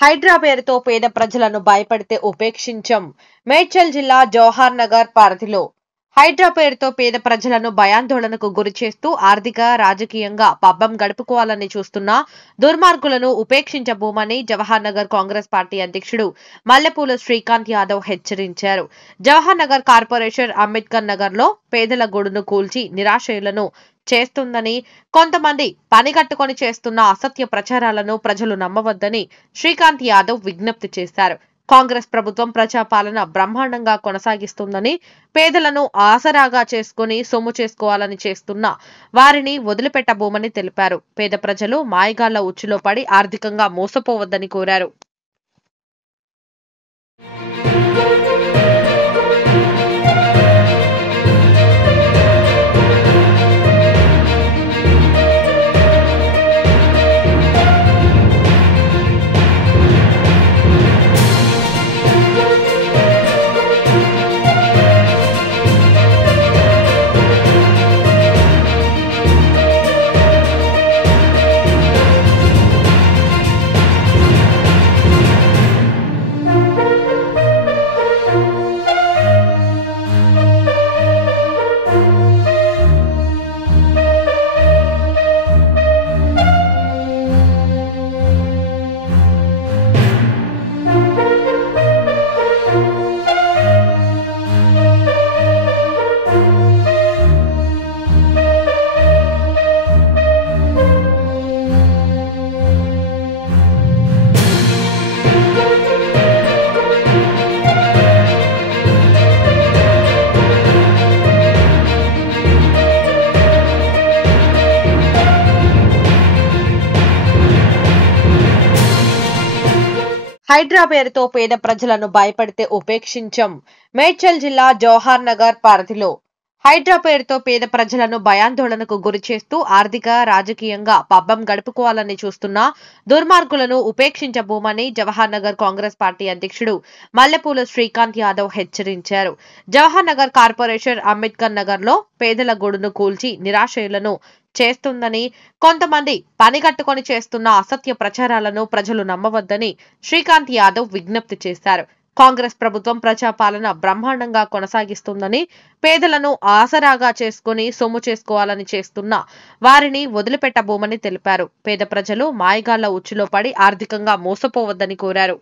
హైడ్రా పేరుతో పేద ప్రజలను భయపెడితే ఉపేక్షించం. మేడ్చల్ జిల్లా జవహర్ నగర్ పరిధిలో హైడ్రా పేరుతో పేద ప్రజలను భయాందోళనకు గురిచేస్తూ ఆర్థిక, రాజకీయంగా పబ్బం గడుపుకోవాలని చూస్తున్న దుర్మార్గులను ఉపేక్షించబోమని జవహర్ నగర్ కాంగ్రెస్ పార్టీ అధ్యక్షుడు మల్లెపూల శ్రీకాంత్ యాదవ్ హెచ్చరించారు. జవహర్ నగర్ కార్పొరేషన్ అంబేద్కర్ నగర్ లో పేదల గూడును కూల్చి నిరాశ్రయులను చేస్తుందని, కొంతమంది పనిగట్టుకొని చేస్తున్న అసత్య ప్రచారాలను ప్రజలు నమ్మవద్దని శ్రీకాంత్ యాదవ్ విజ్ఞప్తి చేశారు. కాంగ్రెస్ ప్రభుత్వం ప్రజాపాలన బ్రహ్మాండంగా కొనసాగిస్తుందని, పేదలను ఆసరాగా చేసుకుని సొమ్ము చేసుకోవాలని చేస్తున్న వారిని వదిలిపెట్టబోమని తెలిపారు. పేద ప్రజలు మాయగాళ్ల ఉచ్చులో పడి ఆర్థికంగా మోసపోవద్దని కోరారు. హైడ్రా పేరుతో పేద ప్రజలను భయపెడితే ఉపేక్షించం. మేడ్చల్ జిల్లా జవహర్ నగర్ పరిధిలో హైడ్రా పేరుతో పేద ప్రజలను భయాందోళనకు గురిచేస్తూ ఆర్థిక, రాజకీయంగా పబ్బం గడుపుకోవాలని చూస్తున్న దుర్మార్గులను ఉపేక్షించబోమని జవహర్ నగర్ కాంగ్రెస్ పార్టీ అధ్యక్షుడు మల్లెపూల శ్రీకాంత్ యాదవ్ హెచ్చరించారు. జవహర్ నగర్ కార్పొరేషన్ అంబేద్కర్ నగర్ లో పేదల గూడును కూల్చి నిరాశ్రయులను చేస్తుందని, కొంతమంది పనిగట్టుకొని చేస్తున్న అసత్య ప్రచారాలను ప్రజలు నమ్మవద్దని శ్రీకాంత్ యాదవ్ విజ్ఞప్తి చేశారు. కాంగ్రెస్ ప్రభుత్వం ప్రజాపాలన బ్రహ్మాండంగా కొనసాగిస్తుందని, పేదలను ఆసరాగా చేసుకుని సొమ్ము చేసుకోవాలని చేస్తున్న వారిని వదిలిపెట్టబోమని తెలిపారు. పేద ప్రజలు మాయగాళ్ల ఉచ్చులో పడి ఆర్థికంగా మోసపోవద్దని కోరారు.